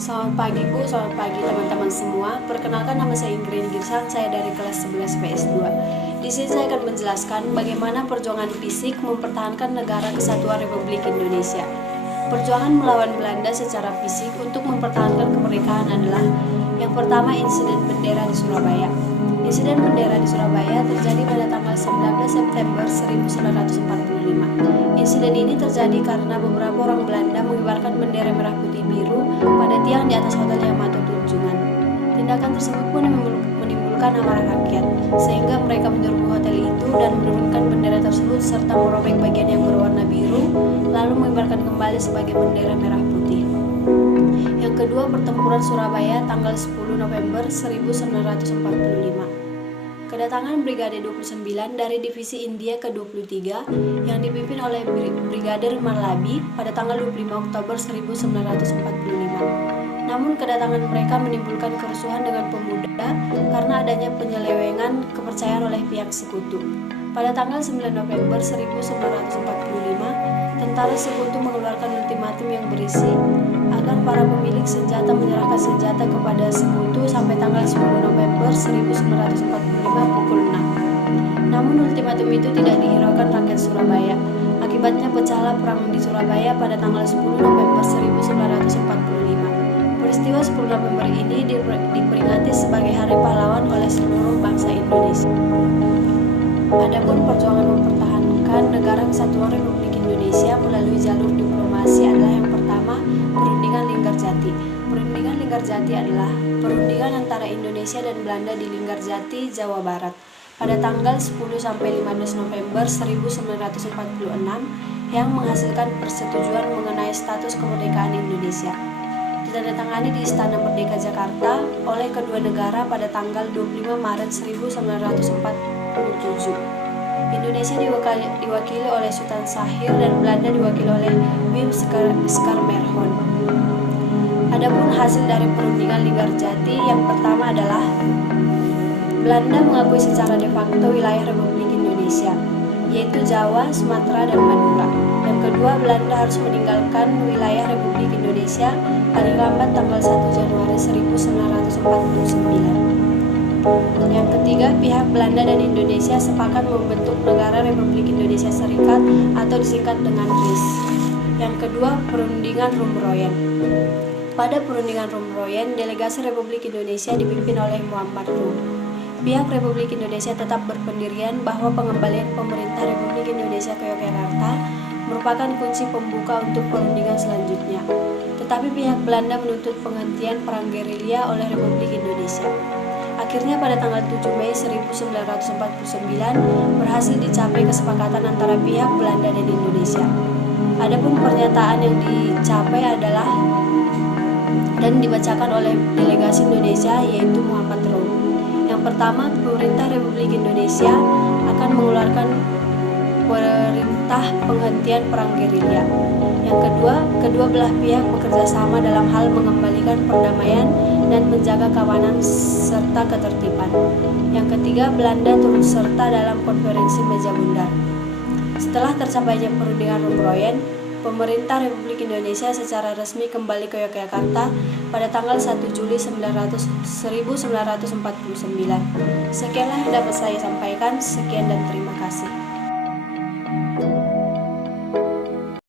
Selamat pagi Bu, selamat pagi teman-teman semua. Perkenalkan, nama saya Ingrid Girsang, saya dari kelas 11 PS2. Di sini saya akan menjelaskan bagaimana perjuangan fisik mempertahankan negara kesatuan Republik Indonesia. Perjuangan melawan Belanda secara fisik untuk mempertahankan kemerdekaan adalah: yang pertama, insiden bendera di Surabaya. Insiden bendera di Surabaya terjadi pada tanggal 19 September 1945. Insiden ini terjadi karena beberapa orang Belanda mengibarkan bendera merah putih biru pada tiang di atas Hotel Yamato Tunjungan. Tindakan tersebut pun menimbulkan amarah rakyat, sehingga mereka menyerbu hotel itu dan menurunkan bendera tersebut serta merobek bagian yang berwarna biru, lalu mengibarkan kembali sebagai bendera merah putih. Yang kedua, pertempuran Surabaya tanggal 10 November 1945. Kedatangan Brigade 29 dari Divisi India ke-23 yang dipimpin oleh Brigadir Marlabi pada tanggal 25 Oktober 1945. Namun kedatangan mereka menimbulkan kerusuhan dengan pemuda karena adanya penyelewengan kepercayaan oleh pihak sekutu. Pada tanggal 9 November 1945, tentara sekutu mengeluarkan ultimatum yang berisi agar para pemilik senjata menyerahkan senjata kepada sekutu sampai tanggal 10 November 1945 pukul 6. Namun ultimatum itu tidak dihiraukan rakyat Surabaya. Akibatnya pecahlah perang di Surabaya pada tanggal 10 November 1945. Peristiwa 10 November ini diperingati sebagai Hari Pahlawan oleh seluruh bangsa Indonesia. Adapun perjuangan mempertahankan negara kesatuan Republik Indonesia melalui jalur diplomasi adalah: yang pertama, perundingan Linggarjati. Perundingan Linggarjati adalah perundingan antara Indonesia dan Belanda di Linggarjati, Jawa Barat pada tanggal 10 sampai 15 November 1946 yang menghasilkan persetujuan mengenai status kemerdekaan Indonesia. Ditandatangani di Istana Merdeka Jakarta oleh kedua negara pada tanggal 25 Maret 1947. Indonesia diwakili oleh Sultan Syahrir dan Belanda diwakili oleh Wim Skarmerhorn. Adapun hasil dari perundingan Linggarjati, yang pertama adalah Belanda mengakui secara de facto wilayah Republik Indonesia, yaitu Jawa, Sumatera, dan Madura. Yang kedua, Belanda harus meninggalkan wilayah Republik Indonesia paling lambat tanggal 1 Januari 1949. Yang ketiga, pihak Belanda dan Indonesia sepakat membentuk negara Republik Indonesia Serikat atau disingkat dengan RIS. Yang kedua, perundingan Rumroyen. Pada perundingan Rumroyen, delegasi Republik Indonesia dipimpin oleh Muhammad Rum. Pihak Republik Indonesia tetap berpendirian bahwa pengembalian pemerintah Republik Indonesia ke Yogyakarta merupakan kunci pembuka untuk perundingan selanjutnya. Tetapi pihak Belanda menuntut penghentian perang gerilya oleh Republik Indonesia. Akhirnya pada tanggal 7 Mei 1949 berhasil dicapai kesepakatan antara pihak Belanda dan Indonesia. Adapun pernyataan yang dicapai adalah dan dibacakan oleh delegasi Indonesia, yaitu Muhammad Rum. Yang pertama, pemerintah Republik Indonesia akan mengeluarkan perintah penghentian perang gerilya. Yang kedua, kedua belah pihak bekerja sama dalam hal mengembalikan perdamaian dan menjaga keamanan serta ketertiban. Yang ketiga, Belanda turut serta dalam konferensi meja bundar. Setelah tercapainya perundingan Rumroyen, pemerintah Republik Indonesia secara resmi kembali ke Yogyakarta pada tanggal 1 Juli 1949. Sekianlah yang dapat saya sampaikan. Sekian dan terima kasih.